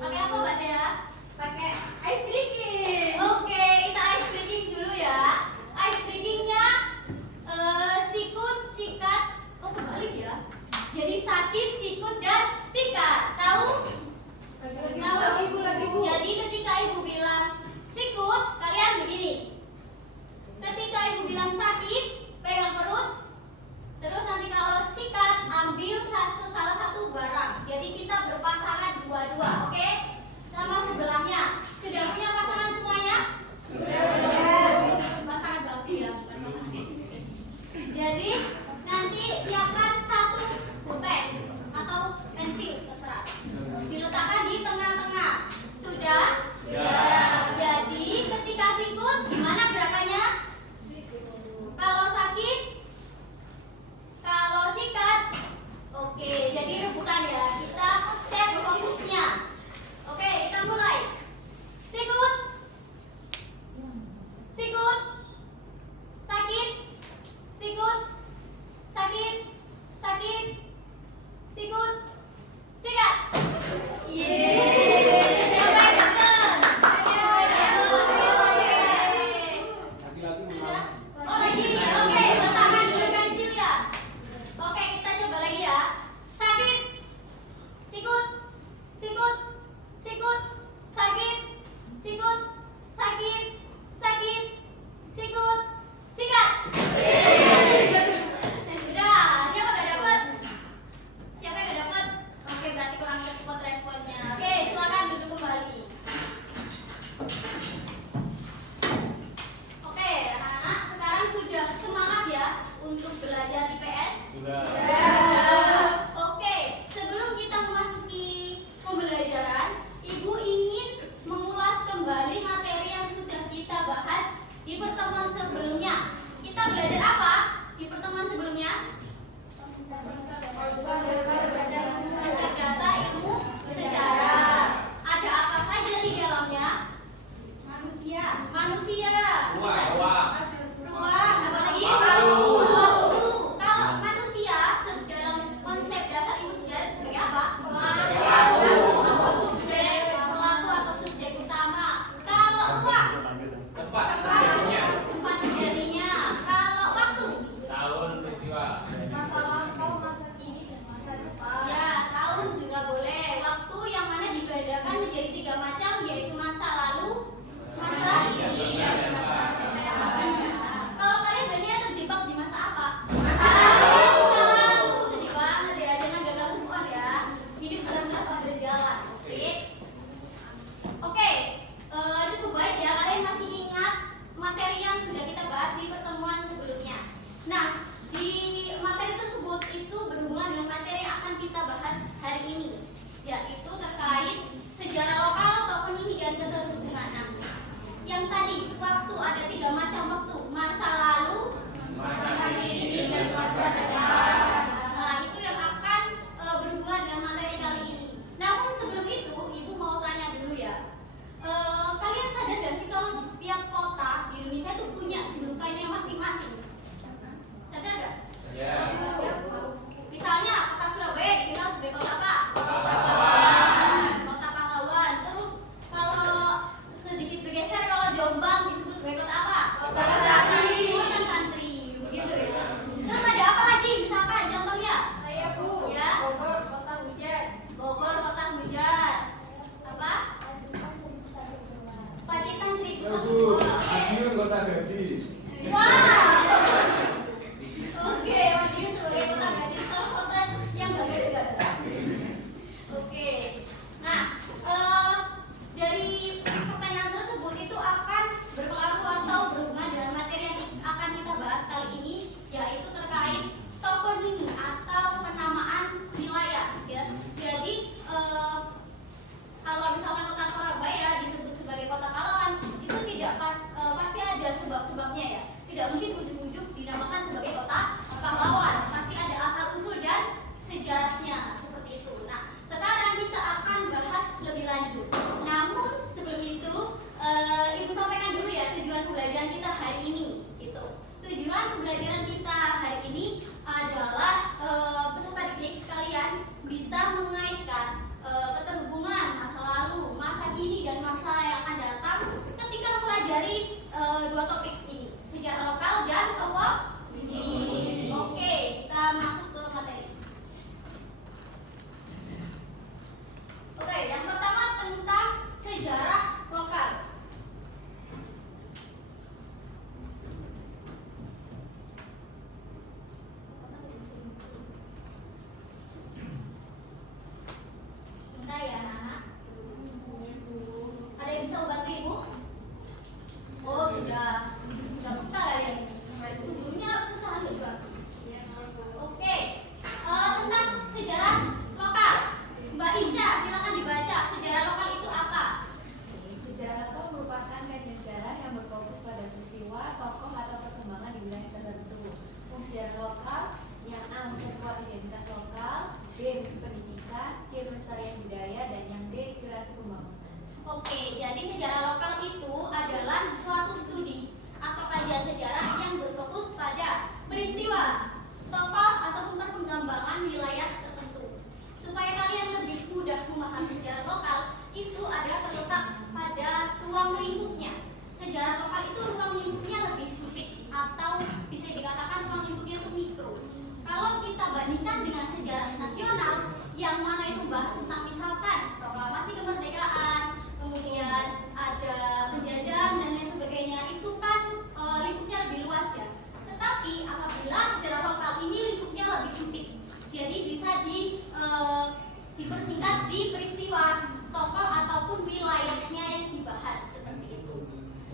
Pakai apa Mbak Dea? Pakai ice breaking. Oke, kita ice breaking dulu ya. Ice breakingnya sikut, sikat. Oh kebalik ya. Jadi sakit, sikut dan sikat. Tahu? Tahu. Jadi ketika ibu bilang sikut, kalian begini. Ketika ibu bilang sakit, pegang perut. Terus nanti kalau sikat, ambil salah satu barang. Jadi kita berpasangan dua-dua, oke? Sama sebelahnya. Sudah punya pasangan semuanya? Sudah. Pasangan bakti ya, bukan pasangan. Jadi nanti siapkan satu pulpen atau pensil terserah. Diletakkan di tengah-tengah. Sudah? Jadi ketika sikut, gimana gerakannya? Kalau sakit, kalau sikat, oke, jadi rebutan ya. Kita cek fokusnya. Oke, kita mulai. Sikut, sikut, sakit, sikut, sakit, sakit, sikut, sikat. Siapa yang datang? Sudah? Oh lagi, oke, letakkan dulu pensil ya. Oke, kita coba lagi ya. Sakit, sikut, sikut, sikut, sakit, sikut, sakit, sakit, sikut, sikat. Sudah, siapa gak dapet? Siapa yang gak dapet? Oke, berarti kurang cepat responnya. Oke, silakan duduk kembali. Oke, anak-anak sekarang sudah semangat ya untuk belajar IPS? Sudah. Oke, sebelum kita memasuki pembelajaran, Ibu ingin mengulas kembali materi yang sudah kita bahas di pertemuan sebelumnya. Kita belajar apa di pertemuan sebelumnya? Konsep dasar ilmu sejarah. Ada apa saja di dalamnya? Manusia. Manusia. Ruang. Ruang, apa lagi? Waktu. Waktu. Kalau manusia dalam konsep dasar ilmu sejarah sebagai apa? Pelaku. Subjek, pelaku atau subjek utama. Kalau ruang, Tempat terjadinya. tempat terjadinya. Kalau waktu, Tahun peristiwa. Masa lampau, masa kini, dan masa depan. ya tahun juga boleh. Waktu yang mana dibedakan menjadi 3 macam, yaitu masa lalu, masa kini, dan masa depan. Kalau kalian biasanya terjebak di masa apa? Masa lalu. Sedih banget ya, jangan gagal move on ya. Hidup benar-benar harus berjalan. Oke, cukup baik ya. Kalian masih ingat materi yang sudah kita bahas di pertemuan sebelumnya. Nah, di materi tersebut itu berhubungan dengan materi yang akan kita bahas hari ini, yaitu terkait sejarah lokal atau penini dan keterhubungan. Nah, yang tadi waktu ada 3 macam waktu: masa lalu, Masa kini dan masa depan. nah, itu yang akan berhubungan dengan materi kali ini. Namun sebelum itu, Ibu mau tanya dulu ya. Kalian sadar gak sih kalau di setiap kota di Indonesia itu punya julukannya masing-masing? Sadar gak? Ya. Misalnya kota Surabaya dikenal sebagai kota apa? Kota Tua. silakan dibaca. Sejarah lokal itu apa? Sejarah lokal merupakan kajian sejarah yang berfokus pada peristiwa, tokoh atau perkembangan di wilayah tertentu. Fungsi sejarah lokal yang A memperkuat identitas lokal, B pendidikan, C pelestarian budaya, dan yang D inspirasi pembangunan. Oke, jadi sejarah lokal itu adalah suatu studi atau kajian sejarah yang berfokus pada peristiwa, tokoh ataupun perkembangan wilayah tertentu. Supaya kalian lebih mudah memahami sejarah lokal, itu adalah terletak pada ruang lingkupnya. Sejarah lokal itu ruang lingkupnya lebih sempit atau bisa dikatakan ruang lingkupnya itu mikro. Kalau kita bandingkan dengan sejarah nasional yang mana itu bahas tentang misalkan proklamasi kemerdekaan, kemudian ada penjajahan dan lain sebagainya, itu kan lingkupnya lebih luas ya. Tetapi apabila sejarah lokal ini lingkupnya lebih sempit, jadi bisa dipersingkat di peristiwa, tokoh ataupun wilayahnya yang dibahas seperti itu.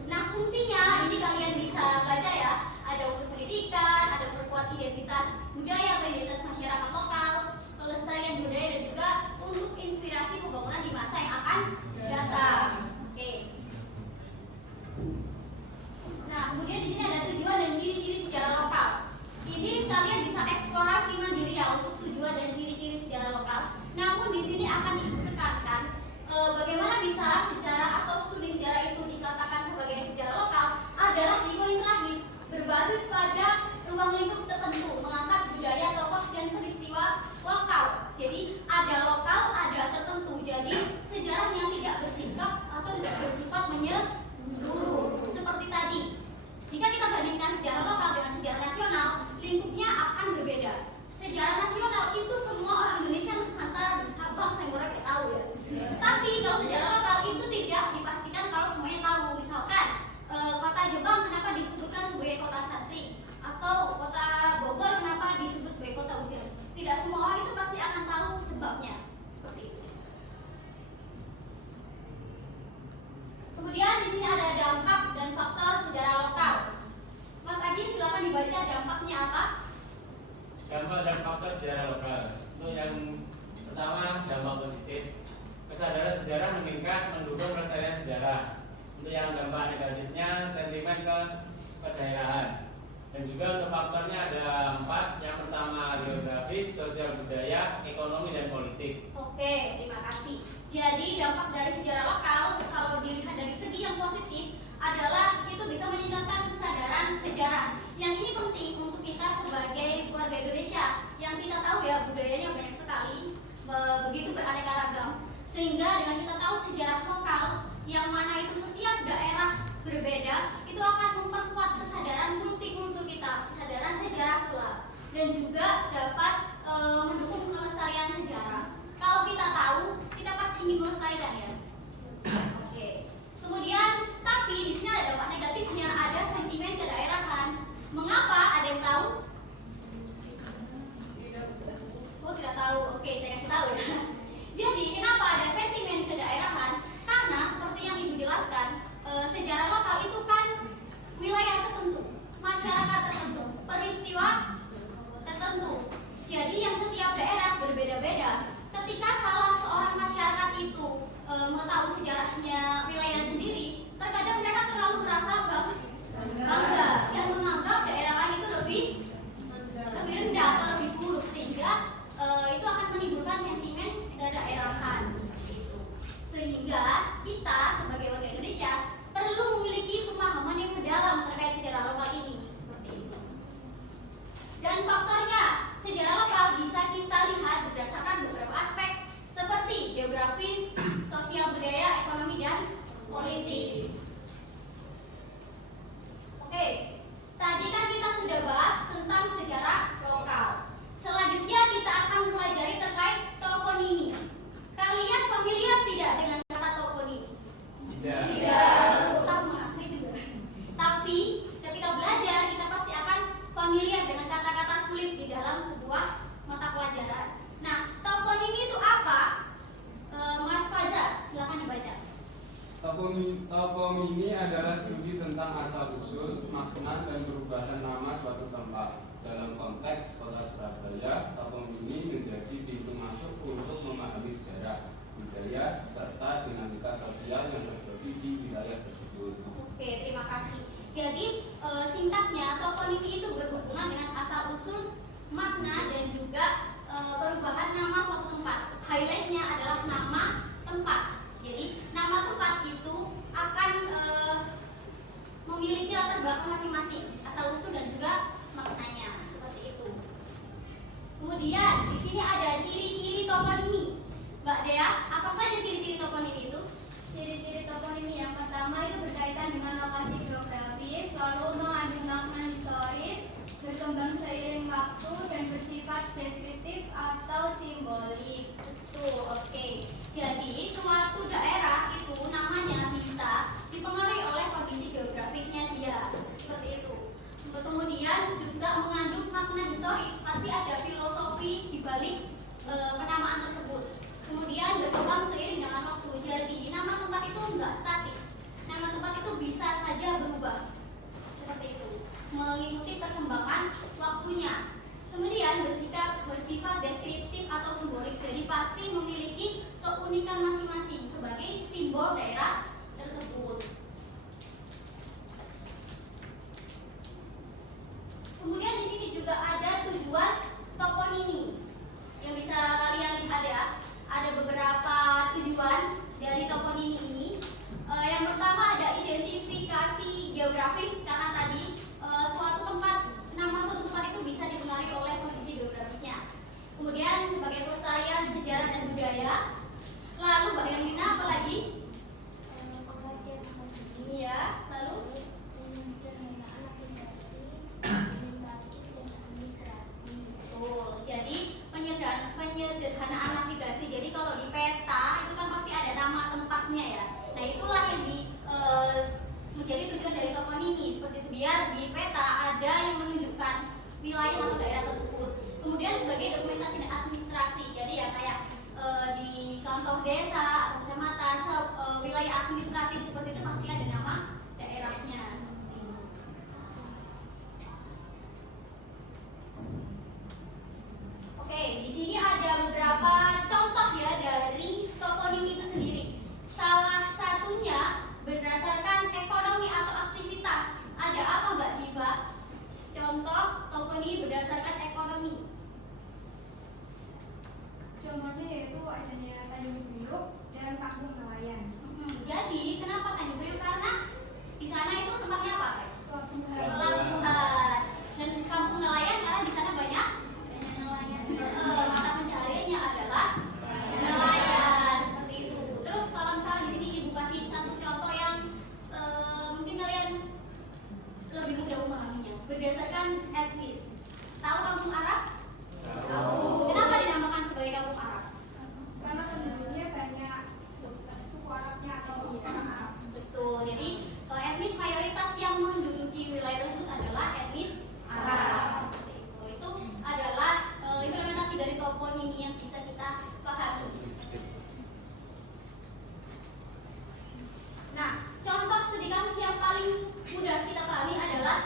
Nah fungsinya ini kalian bisa baca ya, ada untuk pendidikan, ada perkuat identitas budaya atau identitas masyarakat lokal, pelestarian budaya, dan juga untuk inspirasi pembangunan di masa yang akan datang. Oke. Nah, kemudian di sini ada tujuan dan ciri-ciri sejarah lokal. Ini kalian bisa eksplorasi mandiri ya untuk tujuan dan ciri-ciri sejarah lokal. Namun di sini akan Ibu tekankan bagaimana bisa sejarah atau studi sejarah itu dikatakan sebagai sejarah lokal adalah di poin terakhir, berbasis pada ruang lingkup tertentu, mengangkat budaya, tokoh, dan peristiwa lokal. Jadi ada lokal, ada tertentu. Jadi sejarah yang tidak bersikap atau tidak bersifat menyeluruh. Seperti tadi, jika kita bandingkan sejarah lokal dengan sejarah nasional, lingkupnya akan berbeda. Sejarah nasional itu semua orang Indonesia, Nusantara, dan Sabang sampai Merauke tahu ya. Tapi kalau sejarah lokal itu tidak dipastikan kalau semuanya tahu. Misalkan kota Jombang kenapa disebutkan sebagai kota santri, atau kota Bogor kenapa disebut sebagai kota hujan. Tidak semua orang itu pasti akan tahu sebabnya. Seperti itu. Kemudian di sini ada dampak dan faktor sejarah lokal. Mas Agin silakan dibaca dampaknya apa? Dampak dan faktor sejarah lokal. Untuk yang pertama, dampak positif. Kesadaran sejarah meningkat, mendukung pelestarian sejarah. Untuk yang dampak negatifnya, sentimen kedaerahan. Dan juga untuk faktornya ada 4. Yang pertama geografis, sosial budaya, ekonomi, dan politik. Oke, terima kasih. Jadi dampak dari sejarah lokal kalau dilihat dari segi yang positif adalah itu bisa meningkatkan kesadaran sejarah. Yang ini penting untuk kita sebagai warga Indonesia yang kita tahu ya budayanya banyak sekali, begitu beraneka ragam. Sehingga dengan kita tahu sejarah lokal yang mana itu setiap daerah berbeda, itu akan memperkuat kesadaran multikultur kita, kesadaran sejarah pula, dan juga dapat mendukung kelestarian sejarah. Kalau kita tahu, kita pasti ingin melestarikan ya. Oke. Kemudian, tapi di sini ada dampak negatifnya, ada sentimen kedaerahan. Mengapa? Ada yang tahu? Oh, tidak tahu. Oke, saya kasih tahu ya. Jadi, kenapa ada sentimen kedaerahan? Karena seperti yang Ibu jelaskan, sejarah lokal itu kan wilayah tertentu, masyarakat tertentu, peristiwa tertentu. Jadi yang setiap daerah berbeda-beda. Ketika salah seorang masyarakat itu mengetahui sejarahnya wilayah sendiri, terkadang mereka terlalu merasa bangga dan menganggap daerah lain itu lebih rendah atau lebih buruk, sehingga itu akan menimbulkan sentimen kedaerahan seperti itu. Sehingga kita sebagai warga Indonesia perlu memiliki pemahaman yang mendalam terkait sejarah lokal ini seperti itu. Dan faktornya, sejarah lokal bisa kita lihat berdasarkan beberapa aspek seperti geografis, sosial budaya, ekonomi, dan politik. Oke, tadi kan kita sudah bahas tentang sejarah lokal. Selanjutnya kita akan mempelajari terkait toponimi. Kalian familiar tidak dengan kata toponimi? Tidak. Sama, saya juga. Tapi ketika belajar kita pasti akan familiar dengan kata-kata sulit di dalam sebuah mata pelajaran. Nah, toponimi itu apa? Mas Faza, silakan dibaca. Toponimi adalah studi tentang asal-usul, makna, dan perubahan nama suatu tempat. Dalam konteks kota Surabaya, toponimi menjadi pintu masuk untuk memahami sejarah, budaya serta dinamika sosial yang terjadi di wilayah tersebut. Oke, terima kasih. Jadi singkatnya toponimi itu berhubungan dengan asal usul, makna dan juga perubahan nama suatu tempat. Highlightnya adalah nama tempat. Jadi nama tempat itu akan memiliki latar belakang masing-masing, asal usul dan juga maknanya seperti itu. Kemudian di sini ada ciri-ciri toponimi. Mbak Dea, apa saja ciri-ciri toponimi itu? Ciri-ciri toponimi yang pertama itu berkaitan dengan lokasi geografis, lalu mengandung makna historis, berkembang seiring waktu dan bersifat deskriptif atau simbolik. Betul, oke. Jadi suatu daerah itu namanya bisa dipengaruhi oleh kondisi geografisnya dia, seperti itu. Kemudian juga mengandung makna historis, pasti ada filosofi di balik penamaan tersebut. Kemudian berkembang seiring dengan waktu. Jadi nama tempat itu enggak statis. Nama tempat itu bisa saja berubah, seperti itu, mengikuti perkembangan waktunya. Kemudian bersifat deskriptif atau simbolik, jadi pasti memiliki keunikan masing-masing sebagai simbol daerah tersebut. Kemudian di sini juga ada tujuan toponimi yang bisa kalian lihat ya. Ada beberapa tujuan dari toponimi ini. Yang pertama ada identifikasi geografis, karena tadi nama suatu tempat itu bisa dipengaruhi oleh kondisi geografisnya. Kemudian sebagai pelestarian sejarah dan budaya. Lalu Mbak Herlina apa lagi? Pengkajian Iya, lalu jadi penyederhanaan navigasi. Jadi kalau di peta itu kan pasti ada nama tempatnya ya. Nah itulah yang menjadi tujuan dari toponimi, seperti itu, biar di peta ada yang menunjukkan wilayah atau daerah tersebut. Kemudian sebagai dokumentasi dan administrasi, jadi ya kayak di kantor desa atau kecamatan, wilayah administratif seperti itu pasti ada nama daerahnya. Oke, di sini ada beberapa contoh ya dari toponimi itu sendiri. Salah satunya berdasarkan ekonomi atau aktivitas. Ada apa Mbak Diva? Contoh toponimi berdasarkan ekonomi. Contohnya yaitu adanya Tanjung Priok dan Kampung Nelayan. Jadi kenapa Tanjung Priok? Karena di sana itu tempatnya apa guys? Pelabuhan. Pelabuhan. Dan Kampung Nelayan karena di sana banyak Nelayan. mata pencahariannya adalah nelayan, seperti itu. Terus kalau misalnya di sini Ibu kasih satu contoh yang mungkin kalian lebih mudah memahaminya, berdasarkan etnis. Tahu Kampung Arab? Tahu. Kenapa dinamakan sebagai Kampung Arab? Karena penduduknya banyak suku Arabnya atau orang Arab. Betul. Jadi etnis mayoritas yang menduduki wilayah tersebut adalah etnis Arab. Seperti itu. Itu adalah implementasi dari toponimi yang bisa kita pahami. Nah, contoh studi kampus yang paling mudah kita pahami adalah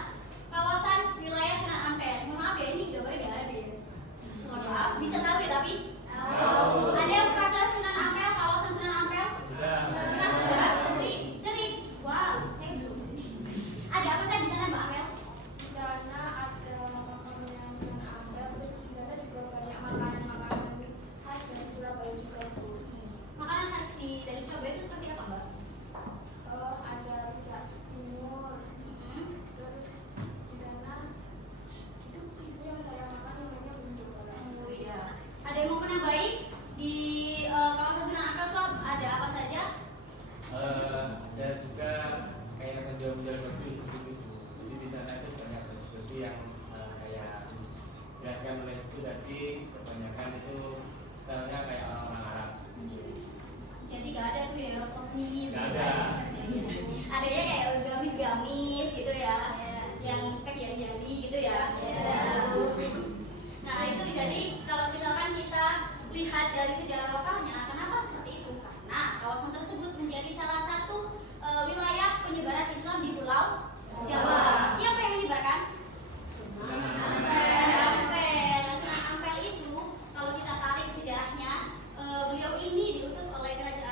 kawasan wilayah Sunan Ampel. Mohon maaf ya, ini gambarnya nggak ada ya. Mohon maaf, bisa tahu ya tapi? Tahu. Ada yang pernah ke Sunan Ampel, kawasan Sunan Ampel? Sudah. Pernah enggak? Serius? Wow, saya belum sih. Ada apa saja di sana Mbak Amel? Di sana ada makam yang Ampel, terus di sana juga banyak makanan-makanan khas dari Surabaya juga. Makanan khas dari Surabaya itu seperti apa Mbak? Ada rujak timur, terus di sana itu sih yang saya makan namanya buntut. Oh iya. Ada yang mau menambahi di kawasan Sunan Ampel tuh ada apa saja? Ada juga kayak penjual-penjual baju gitu. Jadi di sana itu banyak baju yang kayak dijelaskan oleh itu tadi, kebanyakan itu stylenya kayak orang-orang Arab. Jadi gak ada tuh ya rok mini. Nggak ada. Adanya kayak gamis-gamis gitu ya, yang spek jali-jali gitu ya. Nah itu jadi kalau misalkan kita lihat dari sejarah lokalnya, kenapa seperti itu? Karena kawasan tersebut menjadi salah satu wilayah penyebaran Islam di Pulau Jawa. Siapa yang menyebarkan? Sunan Ampel. Sunan Ampel itu kalau kita tarik sejarahnya, beliau ini diutus oleh kerajaan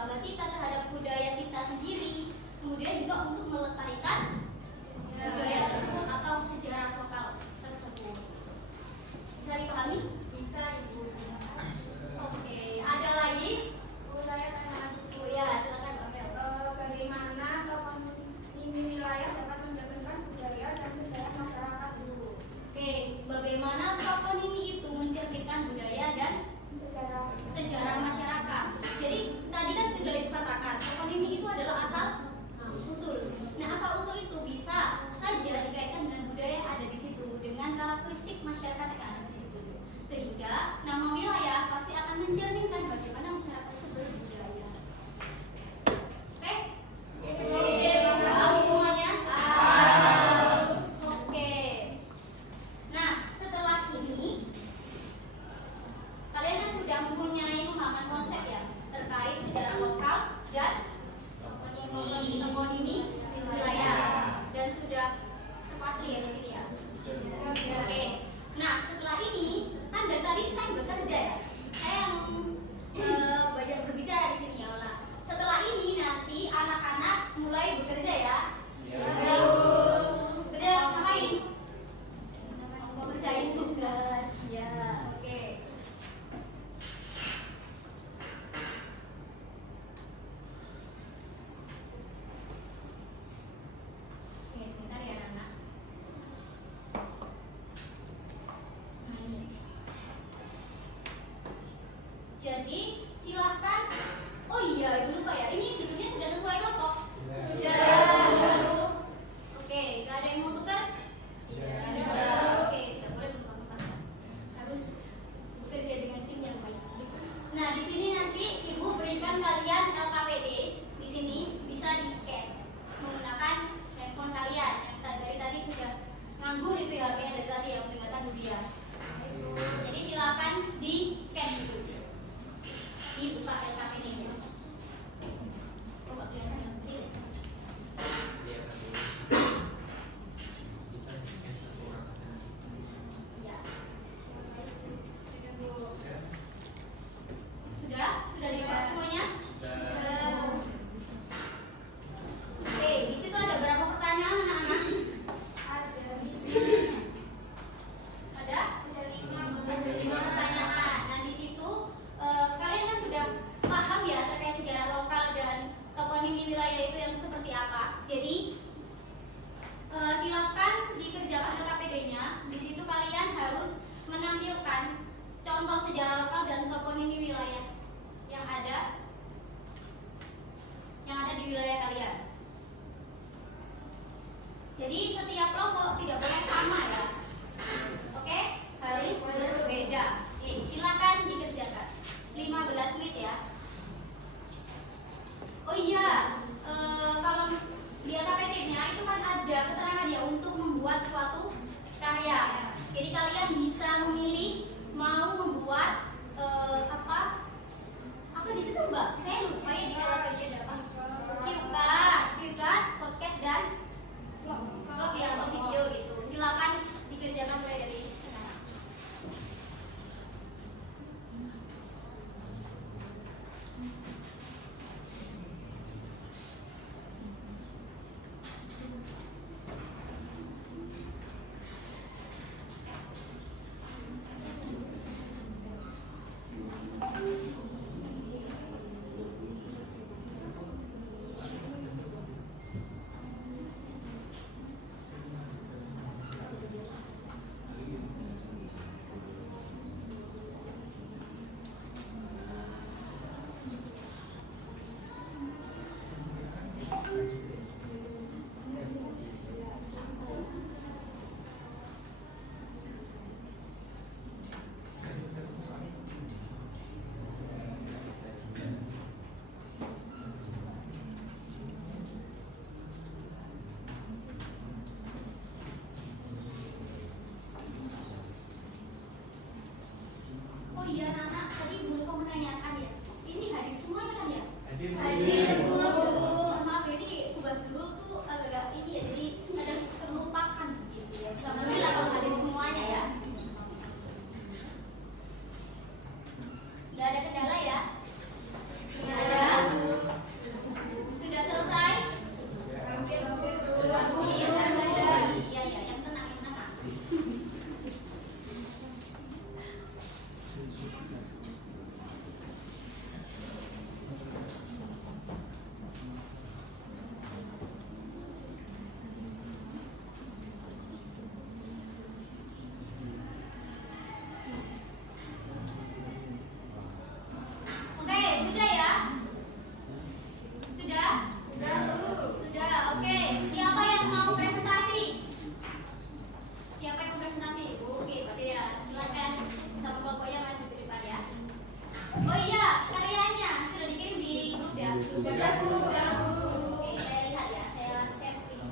bangga kita terhadap budaya kita sendiri, kemudian juga untuk melestarikan budaya tersebut atau sejarah lokal tersebut. Bisa dipahami? Bisa Ibu. Oke, ada lagi? Saya tanya lagi. Oh ya, silakan Mbak Mel. Bagaimana toponomi wilayah dapat mencerminkan budaya dan sejarah masyarakat dulu? Oke, bagaimana toponimi itu mencerminkan budaya dan sejarah masyarakat. Jadi tadi kan sudah Ibu katakan, toponimi itu adalah asal usul. Nah, asal usul itu bisa saja dikaitkan dengan budaya yang ada di situ, dengan karakteristik masyarakat yang ada di situ. Sehingga nama wilayah pasti akan mencerminkan bagaimana masyarakat itu berbudaya. Oke? Tahu semuanya? Oke. Nah, setelah ini kalian kan sudah mempunyai pemahaman konsep ya terkait sejarah lokal dan toponimi wilayah, dan sudah terpatri ya di sini ya. Oke. Nah, setelah ini kan dari tadi saya bekerja ya. Saya yang banyak berbicara di sini ya. Nah, setelah ini nanti anak-anak mulai bekerja ya. Bekerja ngapain? Kerjain tugas. Ya, oke. Oke, sebentar ya anak. Nah, ini. Jadi silahkan. Oh iya, Ibu lupa ya. Ini duduknya sudah sesuai kelompok. Sudah. Oke, gak ada yang mau tukar? Oke, tidak boleh mentang-mentang. Harus bekerja dengan tim yang baik. Nah, di sini nanti Ibu berikan kalian LKPD. Di sini bisa di-scan menggunakan handphone kalian yang dari tadi sudah nganggur itu ya, HP yang dari tadi yang peringatan dunia. Jadi silakan di-scan dulu. Dibuka LKPD-nya. Coba kelihatan nanti. Ya. Sudah dibuka semuanya? Oke, di situ ada berapa pertanyaan anak-anak? Ada? Ada 5 pertanyaan. Nah, di situ kalian kan sudah paham ya terkait sejarah lokal dan toponimi wilayah itu yang seperti apa. Jadi silakan dikerjakan LKPD-nya. Di situ kalian harus menampilkan contoh sejarah lokal dan toponimi wilayah yang ada di wilayah kalian. Jadi setiap kelompok tidak boleh sama ya. Oke, harus berbeda. Oke, silakan dikerjakan. 15 menit ya. Oh iya, kalau di LKPD-nya itu kan ada keterangan ya untuk membuat suatu karya. Jadi kalian bisa memilih mau membuat apa di situ Mbak? Saya lupa ya di LKPD-nya ada apa. Qcard, podcast dan vlog ya atau video gitu. Silakan dikerjakan mulai dari sekarang. Oh iya Nana, tadi Bu Lupa menanyakan ya. Ini hadir semuanya kan ya? Hadir semua. Maaf ya, ini tugas guru tuh agak ini ya, jadi ada terlupakan gitu ya. Alhamdulillah kalau hadir semuanya ya. Gak ada kendala ya? Gak ada. Sudah Bu. Oke, saya lihat ya. Saya screen.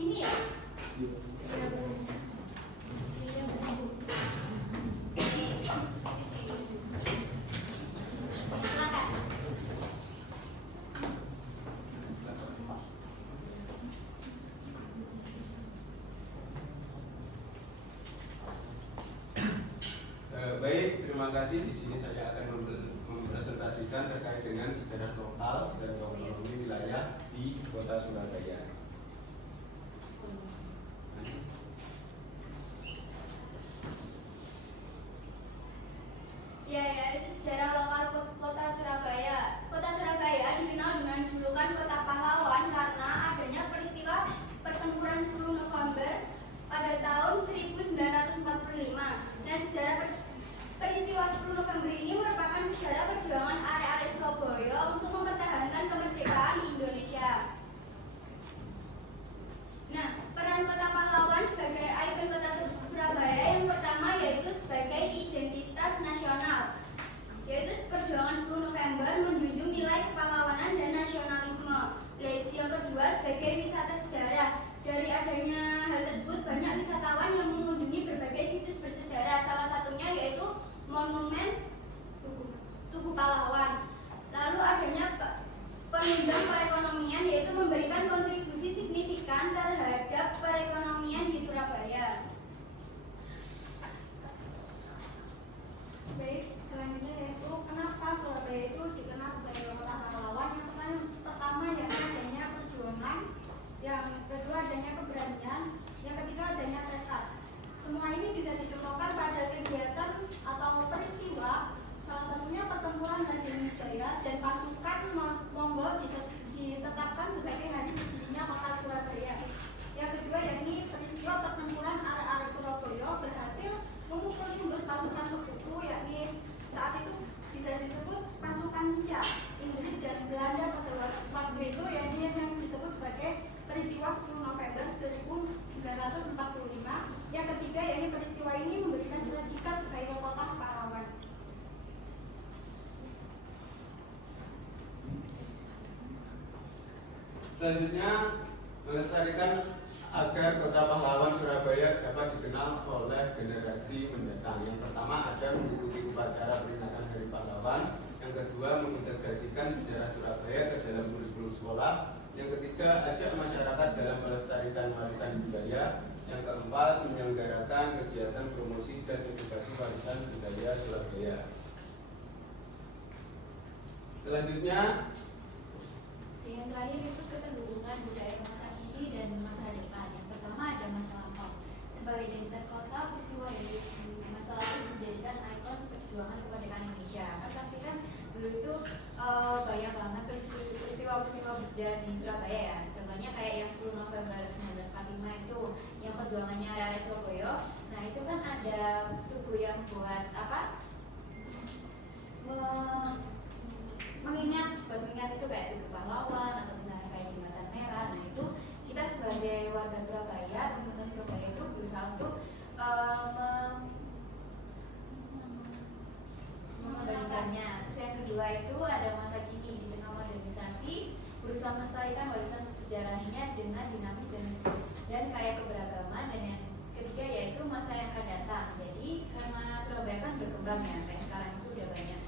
Ini ya. Silakan. Baik, terima kasih. Di sini saya akan mempresentasikan terkait dengan sejarah lokal dan ekonomi wilayah di Kota Surabaya. Ya, itu sejarah lokal Kota Surabaya. Kota Surabaya dikenal dengan julukan Kota Pahlawan karena adanya peristiwa pertempuran 10 November pada tahun 1945. Nah, sejarah peristiwa 10 November ini merupakan sejarah perjuangan arek-arek Surabaya untuk mempertahankan kemerdekaan Indonesia. Nah, peran Kota Pahlawan sebagai ikon Kota Surabaya yang pertama yaitu sebagai identitas nasional, yaitu perjuangan 10 November menjunjung nilai kepahlawanan dan nasionalisme. Yang kedua sebagai wisata sejarah. Dari adanya hal tersebut banyak wisatawan yang mengunjungi berbagai situs bersejarah. Salah satunya yaitu Monumen Tugu Pahlawan. Lalu adanya penunjang perekonomian yaitu memberikan kontribusi signifikan terhadap perekonomian di Surabaya. Baik, selanjutnya yaitu kenapa Surabaya itu dikenal sebagai kota pahlawan. Yang pertama yaitu adanya perjuangan, yang kedua adanya keberanian, yang ketiga adanya tekad. Semua ini bisa dicontohkan pada kegiatan atau peristiwa, salah satunya pertempuran Raden Wijaya dan pasukan Mongol ditetapkan sebagai hari berdirinya kota Surabaya. Yang kedua yakni peristiwa pertempuran arek-arek Surabaya berhasil memukul mundur pasukan sekutu, yakni saat itu bisa disebut pasukan Nica, Inggris dan Belanda pada waktu itu, yakni yang disebut sebagai peristiwa 10 November 1945. Yang ketiga yakni peristiwa ini memberikan predikat sebagai kota pahlawan. Selanjutnya, melestarikan agar Kota Pahlawan Surabaya dapat dikenal oleh generasi mendatang. Yang pertama ada mengikuti upacara peringatan Hari Pahlawan. Yang kedua, mengintegrasikan sejarah Surabaya ke dalam kurikulum sekolah. Yang ketiga, ajak masyarakat dalam melestarikan warisan budaya. Yang keempat, menyelenggarakan kegiatan promosi dan edukasi warisan budaya Surabaya. Selanjutnya, yang terakhir itu keterhubungan budaya masa kini dan masa depan. Yang pertama ada masa lampau. Sebagai identitas kota, peristiwa dari masa lalu menjadikan ikon perjuangan kemerdekaan Indonesia. Kan pasti kan dulu itu banyak banget peristiwa-peristiwa bersejarah di Surabaya ya. Contohnya kayak yang 10 November 1945 itu yang perjuangannya area Surabaya. Nah itu kan ada tugu yang buat apa? Mengingat itu kayak Tugu Pahlawan atau misalnya kayak Jembatan Merah. Nah itu kita sebagai warga Surabaya atau pemerintah Surabaya itu berusaha untuk mengembalikannya. Terus yang kedua itu ada masa kini, di tengah modernisasi berusaha melestarikan warisan sejarahnya dengan dinamis dan kaya keberagaman. Dan yang ketiga yaitu masa yang akan datang. Jadi karena Surabaya kan berkembang ya, kayak sekarang itu udah banyak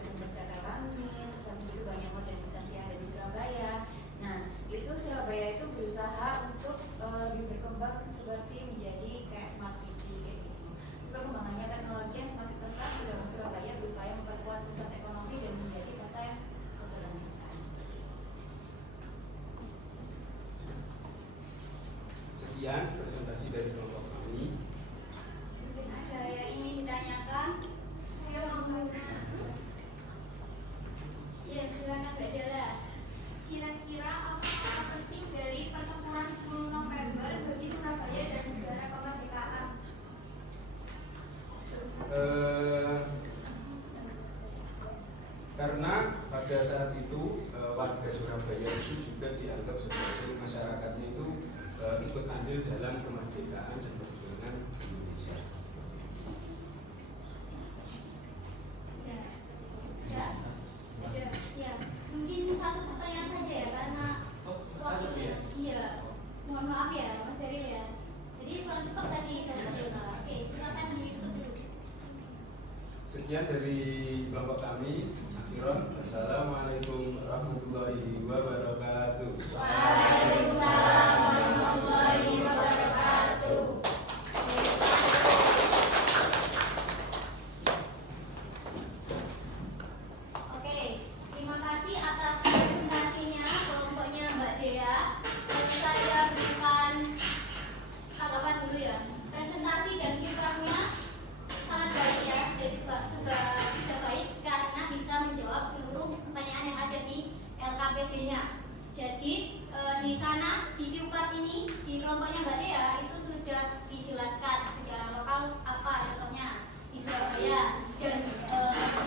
gedung bercakar langit, terus habis itu banyak modernisasi yang ada di Surabaya. Nah itu Surabaya itu berusaha untuk lebih berkembang seperti menjadi kayak smart city kayak gitu. Perkembangannya teknologi yang semakin pesat mendorong Surabaya berupaya memperkuat pusat ekonomi dan menjadi kota yang keberlanjutan. sekian presentasi dari kelompok kami. Mungkin ada yang ingin ditanyakan? Saya langsung. Ya, silakan Mbak Jala. Kira-kira apa penting dari pertempuran 10 November bagi Surabaya dan negara kemerdekaan dan perjuangan Indonesia. Ya, ya, mungkin satu pertanyaan saja ya karena Satu ya. iya, mohon maaf ya Mas Feril ya. Jadi kurang cukup tadi saya baca. Oke, silakan ditutup dulu. Sekian dari kelompok kami. Akhiran, Assalamualaikum warahmatullahi wabarakatuh. Waalaikumsalam warahmatullahi wabarakatuh. Oke, terima kasih atas presentasinya kelompoknya Mbak Dea. Saya berikan tanggapan dulu ya. Presentasi dan kiprahnya sangat baik ya, dan juga sudah baik karena bisa menjawab seluruh pertanyaan yang ada di LKPD-nya. Jadi di sana di Kiukat ini di kelompoknya Mbak Dea itu sudah dijelaskan secara lokal apa contohnya di Surabaya dan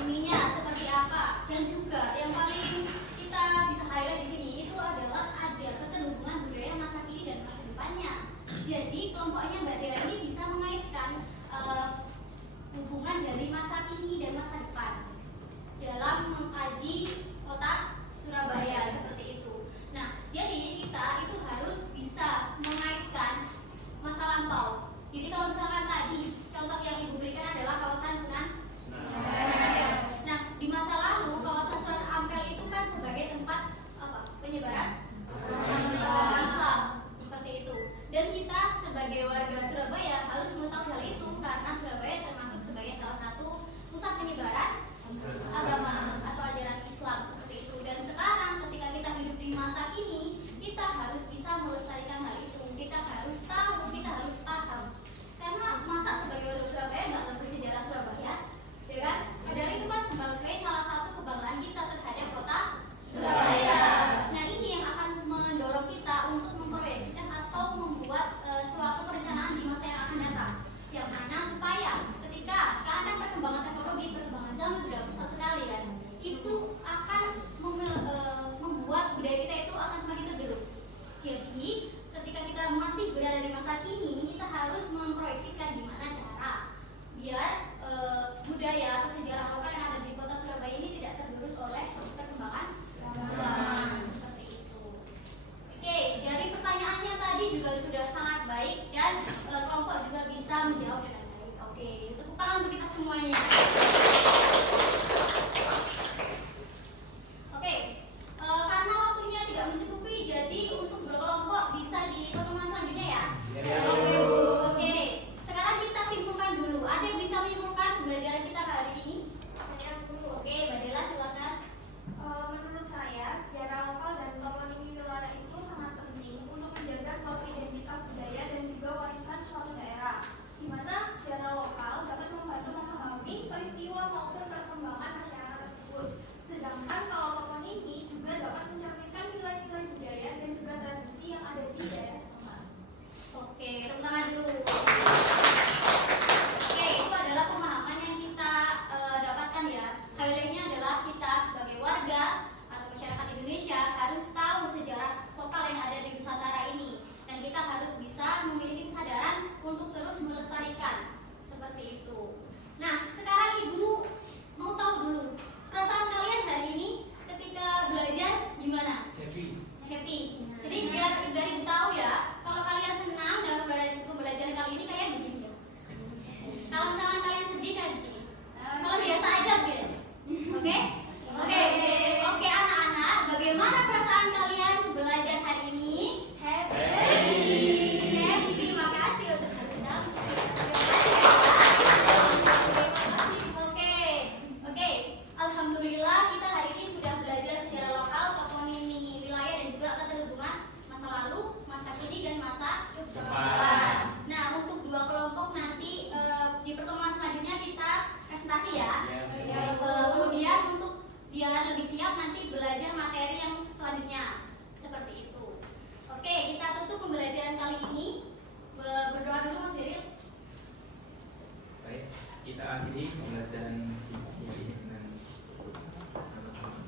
ininya seperti apa, dan juga yang paling kita bisa highlight di sini itu adalah ada keterhubungan budaya masa kini dan masa depannya. Jadi kelompoknya Mbak Dea ini bisa mengaitkan hubungan dari masa kini dan masa depan dalam mengkaji kota Surabaya seperti itu. Nah, jadi kita itu harus bisa mengaitkan masa lampau. Jadi kalau misalkan tadi contoh yang Ibu berikan adalah kawasan Sunan Ampel. Nah, di masa lalu kawasan Sunan Ampel itu kan sebagai tempat apa? Penyebaran agama Islam seperti itu. Dan kita sebagai warga Surabaya harus mengetahui hal itu karena Surabaya termasuk sebagai salah satu pusat penyebaran agama atau ajaran Islam seperti itu. Dan sekarang ketika kita hidup di masa kini, kita harus bisa melestarikan hal itu. Kita harus tahu, kita harus paham. Karena masa sebagai warga Surabaya nggak ngerti sejarah Surabaya, ya kan? Padahal itu kan sebagai salah satu kebanggaan kita terhadap kota Surabaya. Nah, ini yang akan mendorong kita untuk memproyeksikan atau membuat suatu perencanaan di masa yang akan datang. Yang mana supaya ketika sekarang kan perkembangan teknologi, perkembangan zaman sudah pesat sekali kan, itu akan membuat budaya kita itu akan semakin tergerus. Jadi ketika kita masih berada di masa kini, kita harus memproyeksikan gimana cara biar budaya atau sejarah lokal yang ada di kota Surabaya ini tidak tergerus oleh perkembangan zaman seperti itu. Oke, dari pertanyaannya tadi juga sudah sangat baik dan kelompok juga bisa menjawab dengan baik. Oke, tepuk tangan untuk kita semuanya. Oke, karena waktunya tidak mencukupi, jadi untuk dua kelompok bisa di pertemuan selanjutnya ya. Oke, Bu. Oke, sekarang kita simpulkan dulu. Ada yang bisa menyimpulkan pembelajaran kita hari ini? Oke, Mbak Dela silakan. Menurut saya, sejarah lokal dan toponomi wilayah itu sangat penting untuk menjaga suatu identitas budaya dan juga warisan suatu daerah, di mana sejarah lokal dapat membantu memahami peristiwa maupun perkembangan masyarakat tersebut. Sedangkan kalau toponimi juga dapat mencerminkan nilai-nilai budaya dan juga tradisi yang ada di daerah setempat. Oke, tepuk tangan dulu. Oke, itu adalah pemahaman yang kita dapatkan ya. Highlightnya adalah kita sebagai warga atau masyarakat Indonesia harus tahu sejarah lokal yang ada di Nusantara ini, dan kita harus bisa memiliki kesadaran untuk terus melestarikan seperti itu. Nah, sekarang Ibu mau tahu dulu perasaan kalian hari ini ketika belajar gimana? Happy. Jadi biar Ibu tahu ya, kalau kalian senang dalam pembelajaran kali ini kayak begini ya. Kalau misalkan kalian sedih kayak begini. Kalau biasa aja gitu. Oke? Oke anak-anak, bagaimana perasaan kalian belajar hari ini? Happy. Terima kasih untuk sekali. Oke. Alhamdulillah kita hari ini sudah belajar sejarah lokal, toponimi wilayah dan juga keterhubungan masa lalu, masa kini dan masa depan. Nah, untuk dua kelompok nanti di pertemuan selanjutnya kita presentasi ya. Kemudian untuk biar lebih siap nanti belajar materi yang selanjutnya seperti itu. Oke, kita tutup pembelajaran kali ini. Berdoa dulu Mas Beril. Baik, kita akhiri pembelajaran ini dengan sama-sama